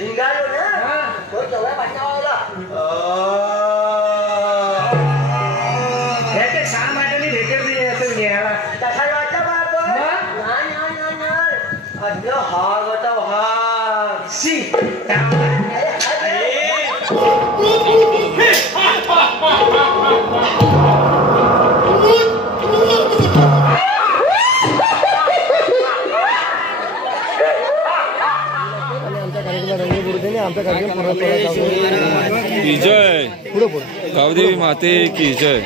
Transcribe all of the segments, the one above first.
निघालो ना तो तेवढा पाठवायला याच्या 6 महिन्यांनी भेटेल असं घ्यायला तसा वाटला बाबा नाही अन्न हार होता हार शी की जय गावदेवी माते की जय.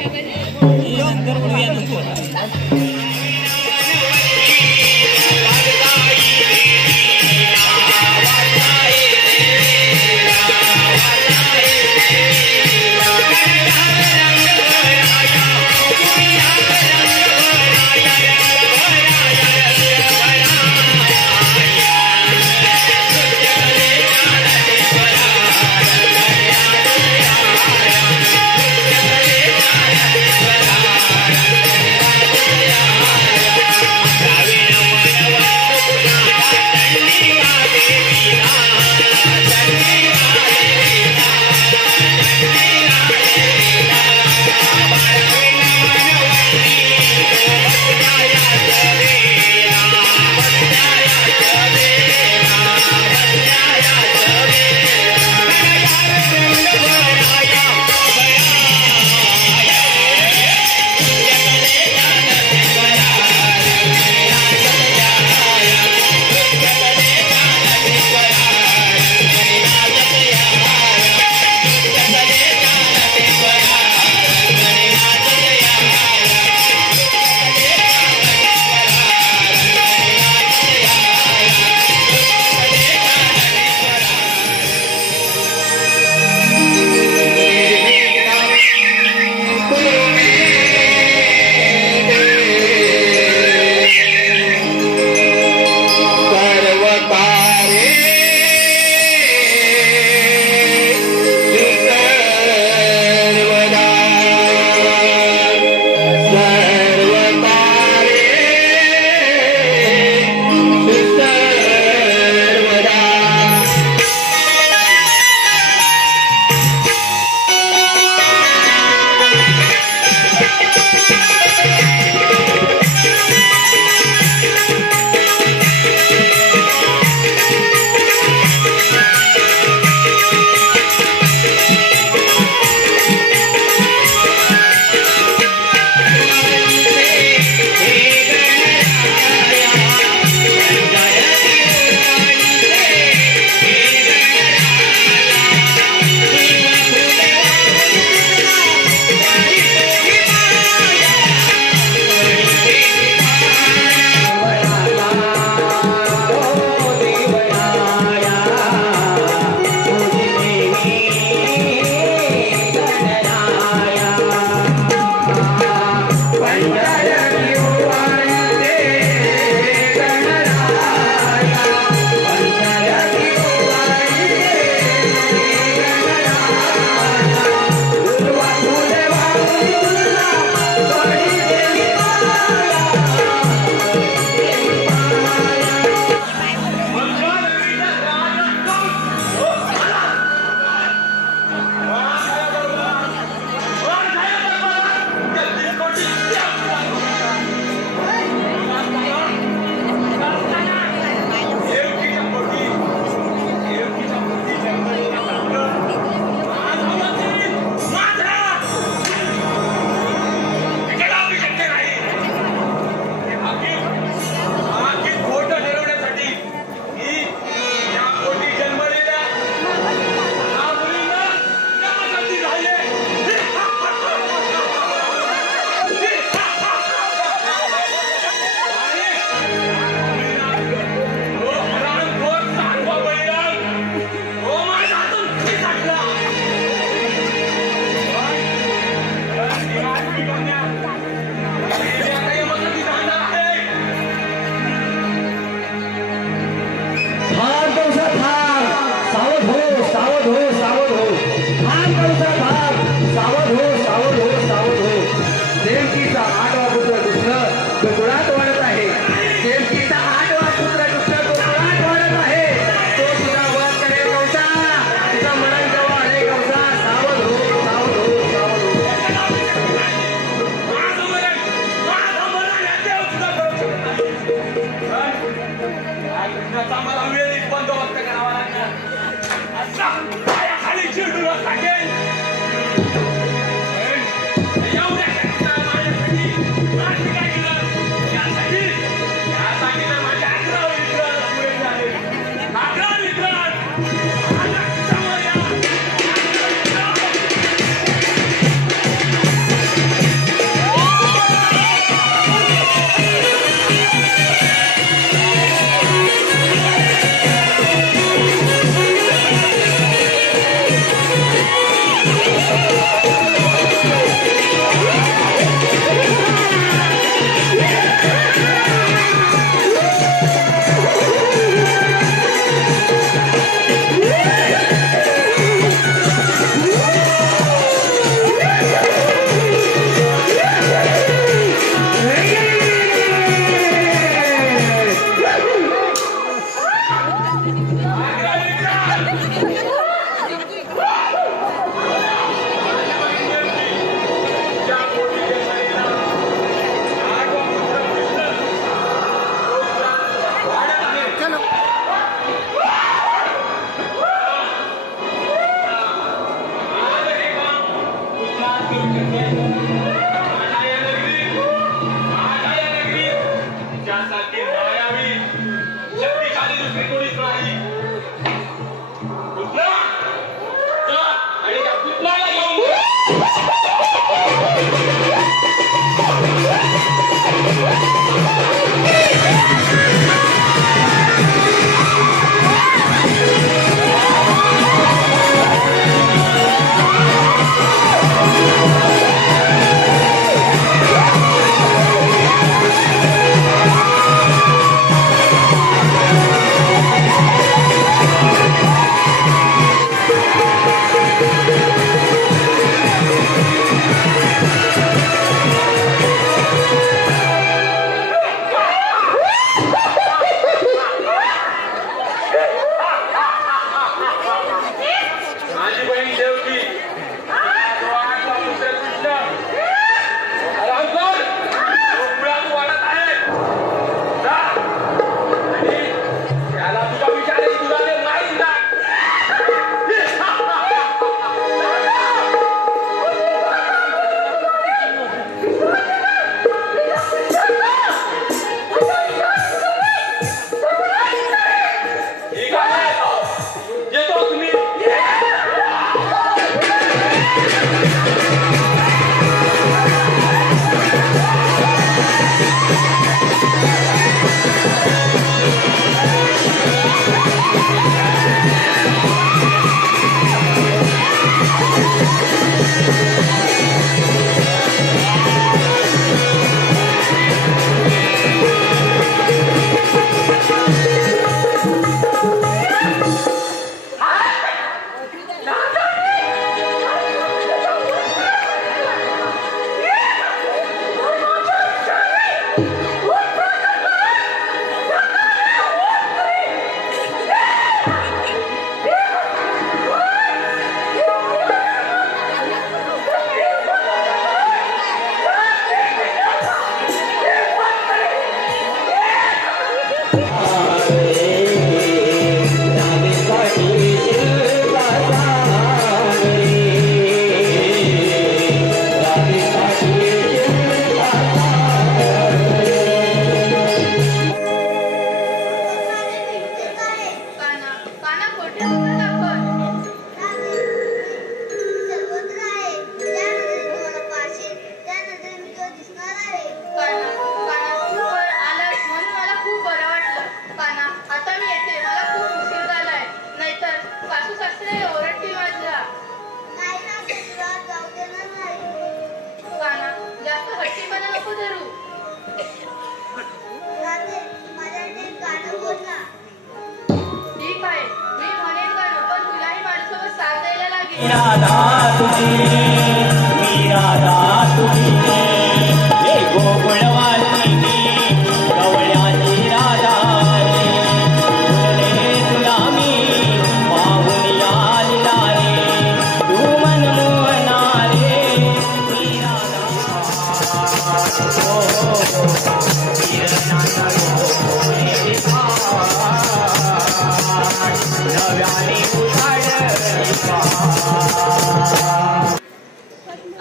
नव्याने उजाड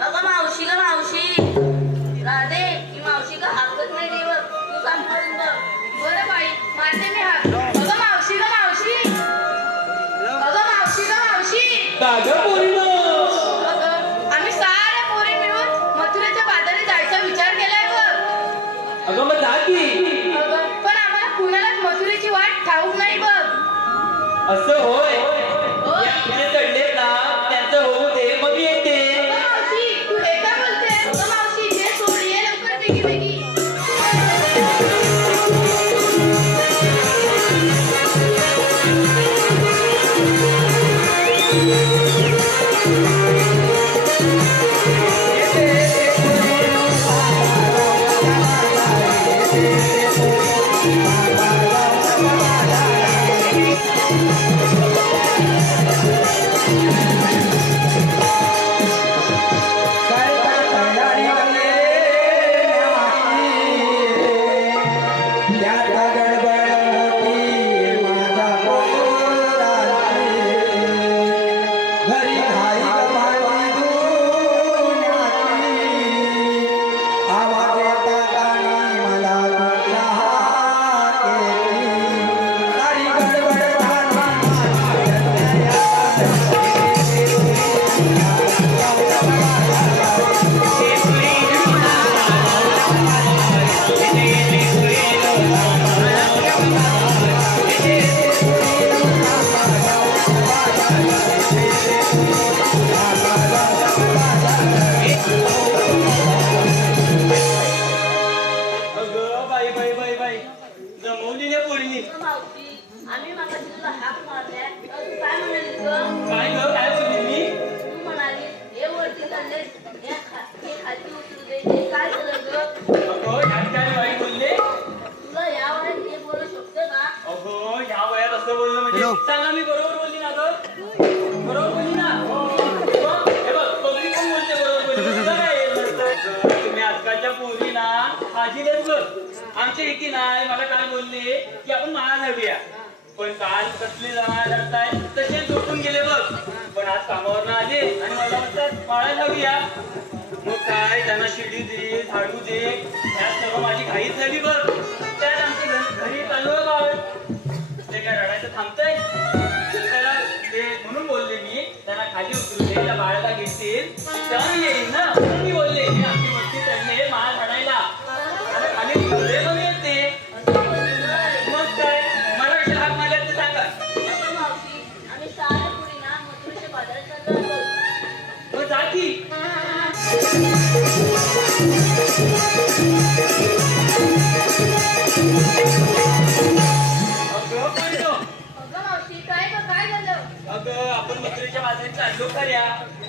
अगं मावशी ग मावशी राधे ही मावशी का हाकत नाही देव तू सांभाळून बघ बरं बाई मारते मी हाक अगं मावशी ग मावशी अगं मावशी ग मावशी अगं आम्ही साऱ्या पोरी मिळून मथुरेच्या बाजारी जायचा विचार केलाय बघ अगं मग जा की. अगं पण आम्हाला कुणालाच मथुरेची वाट ठाऊक नाही बघ असं होय. जे चढले ना त्यांचं होऊ दे मग येते. अगं मावशी तू हे काय बोलते अगं मावशी जे सोड ये लवकर बेगी बेगी सांगा मी बरोबर बोलली ना गं? बरोबर बोलली ना? हे बघ पब्लिक पण बोलते बरोबर बोलली. तुला काय येत नसतं? तुम्ही आजकालच्या पोरी ना हाजीलेच बघ. आमच्या इथे नाही मला काय बोलले की आपण माळा घालूया पण काल कसले जमा करताय तसे झोपून गेले बघ. पण आज कामावर आले आणि मला म्हणतात माळा घालूया. मग काय त्यांना शिडी दे झाडू दे त्यात सर्व माझी घाईच झाली बघ. त्यात आमच्या घरी चालू ते काय रडायचं थांबतंय त्याला ते म्हणून बोलले मी त्यांना खाली उतरू दे त्या बाळाला घेतील तर येईल ना म्हणून मी बोलले मी आमची वस्ती चढले माळा झाडायला आणि खाली उतरले मग येते. मग काय मला कशा हाक मारल्या ते सांगा. आम्ही साऱ्या पोरी ना मथुरेच्या बाजारात चाललो आहोत. मग जा की. अगं आपण मथुरेच्या बाजारात चाललो खऱ्या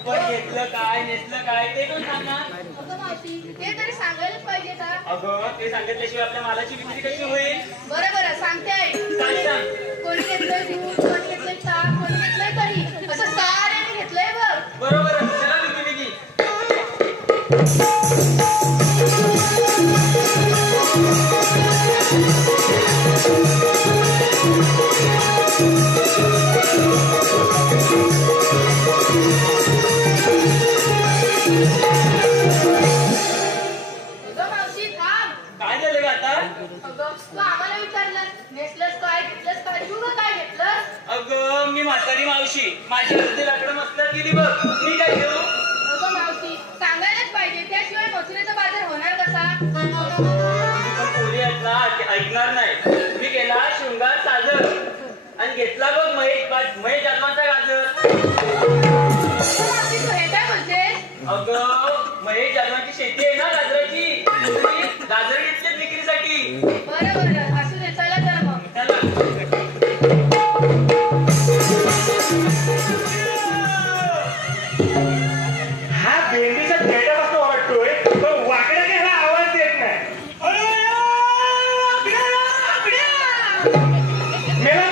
पण घेतलं काय नेसलं काय ते पण सांगा. अगं मावशी ते तरी सांगायलाच पाहिजे का अगं ते सांगितल्याशिवाय आपल्या मालाची विक्री कशी होईल. बरं बरं सांगते आई सांग. कोणी घेतलंय दूध कोणी घेतलंय ताक कोणी घेतलंय दही असं साऱ्याने घेतलंय बघ. बरोबर चला विक्री काय झालं ग आता. तू आम्हाला विचारलं नेसलंस काय घेतलंस काय तू काय घेतलं. अगं मी म्हातारी मावशी माझ्या हस्ते लाकडं मसल्यात गेली बघ मी काय घेऊ. अगं मावशी सांगायलाच पाहिजे त्याशिवाय मथुरेचा बाजार होणार कसा. पण पोरी आहेत ना ऐकणार नाही. मी गेला शृंगार साजर आणि घेतला बघ महेश जन्माचा गाजर. मावशी तू हे काय बोलतेस. अगं महेश जन्माची शेती आहे ना गाजराची गाजर घेतले विक्रीसाठी. बरं बरं असू दे चला तर मग चला. हा भेंडीचा भेटा कसं वाटतोय पण वाकड्या घ्यायला आवाज येत नाही. मेला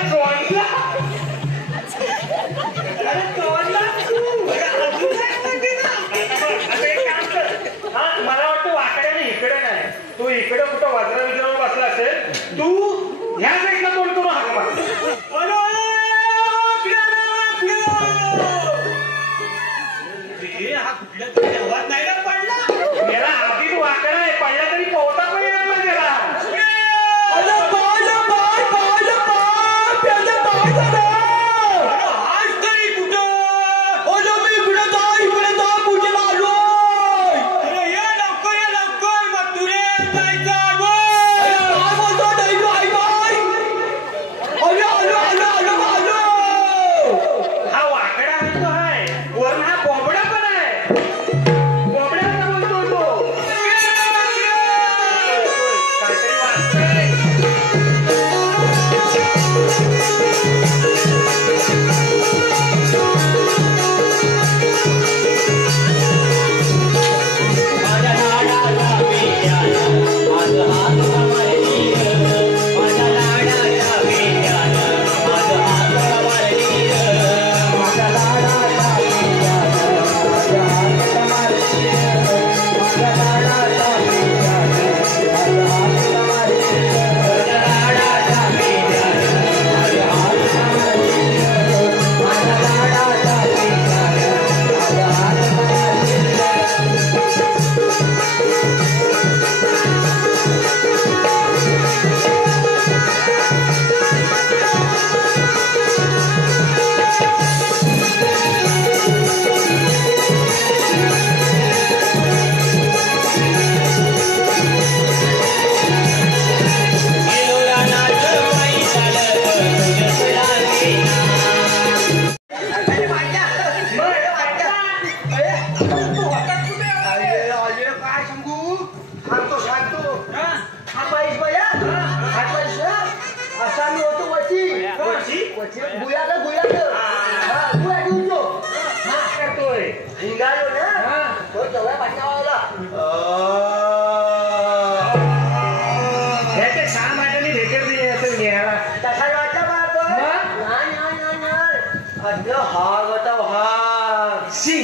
अन्न हागत वाघ शी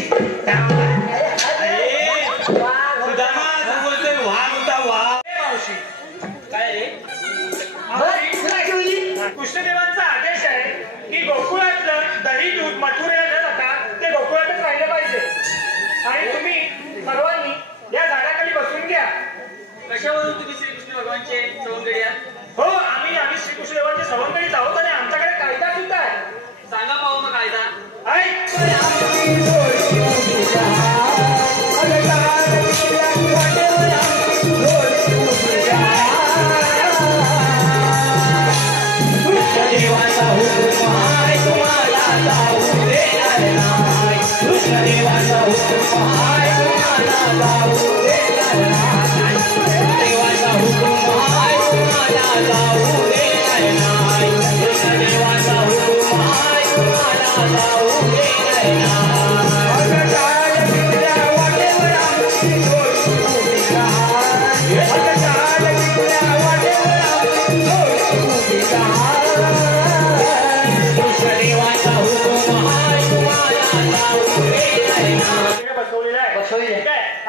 सुदामा तू बोलतोय वाघ होता वाघ मावशी काय रे कृष्णदेवांचा आदेश आहे की गोकुळातलं दही दूध मथुरेला न जाता ते गोकुळातच राहिलं पाहिजे आणि तुम्ही सर्वांनी या झाडाखाली बसून घ्या. कशावरून तुम्ही श्रीकृष्ण भगवानचे सवंगडी आहात? हो आम्ही श्रीकृष्णदेवांचे सवंगडीत आहोत आणि आमच्याकडे कायदा सुद्धा आहे. सांगा पाहू मग कायदा.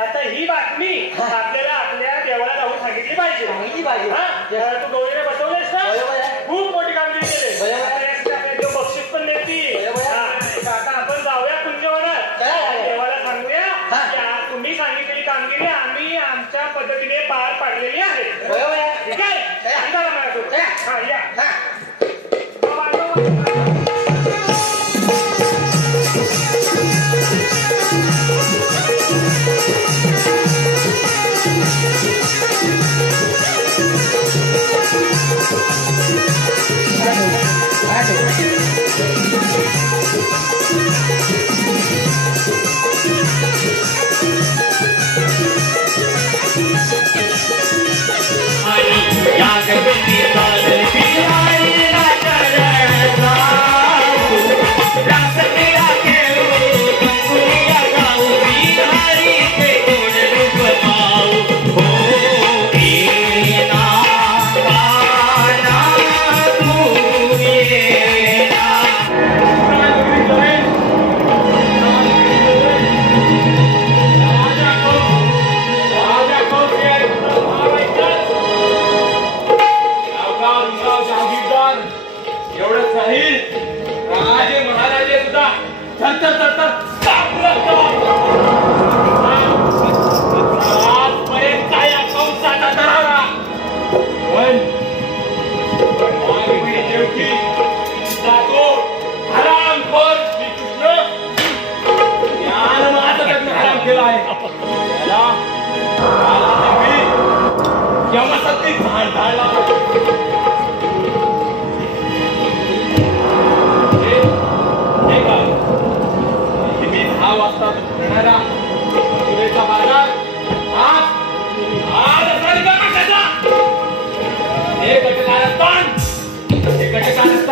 आता ही बातमी आपल्याला आपल्या देवाला जाऊन सांगितली पाहिजे. तू गौरीने बसवलेस ना खूप मोठी कामगिरी केली. बक्षीस पण देतील. आता आपण जाऊया कुंजवनात देवाला सांगूया की तुम्ही सांगितलेली कामगिरी आम्ही आमच्या पद्धतीने पार पाडलेली आहे. ठीक आहे सांगा मला या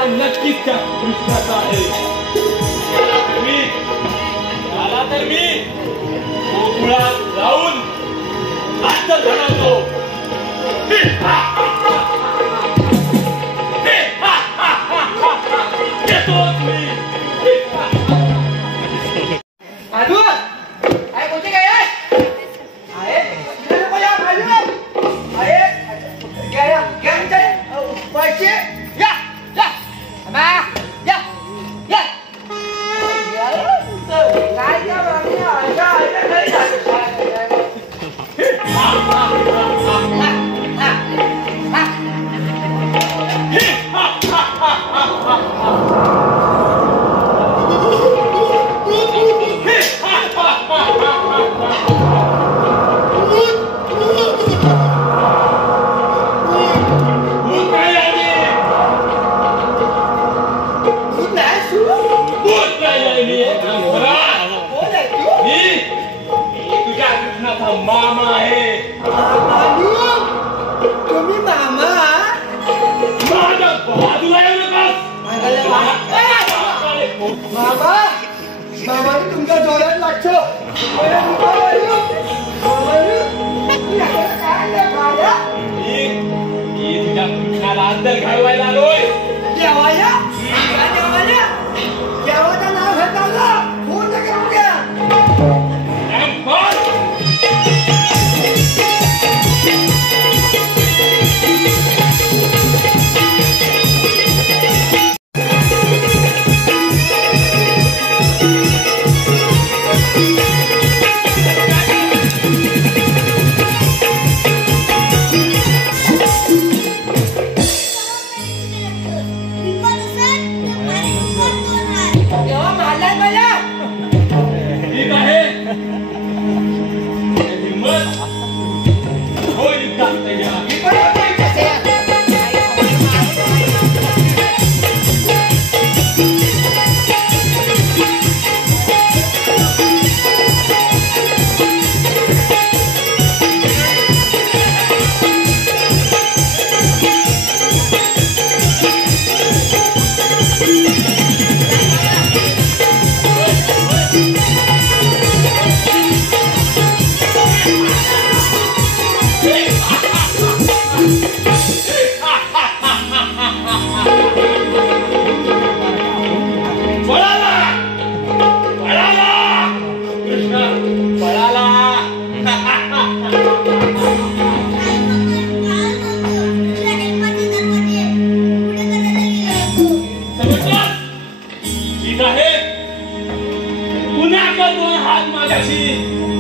नक्कीच त्या कृष्णाचा आहे. त्याला तर मी गोकुळात जाऊन हात धरवतो. येतोच मी. मामा आहे. तुम्ही मामा माझ्या बाजूला येऊ नका. मामा मामाने तुमच्या जोरात लागतो. तुझ्या कृष्णाला अंतर घालवायला आलोय. देवाया देवाया देवा ठीक आहे हिम्मत हो युद्धात तयार पुन्हा दोन हात मागाशी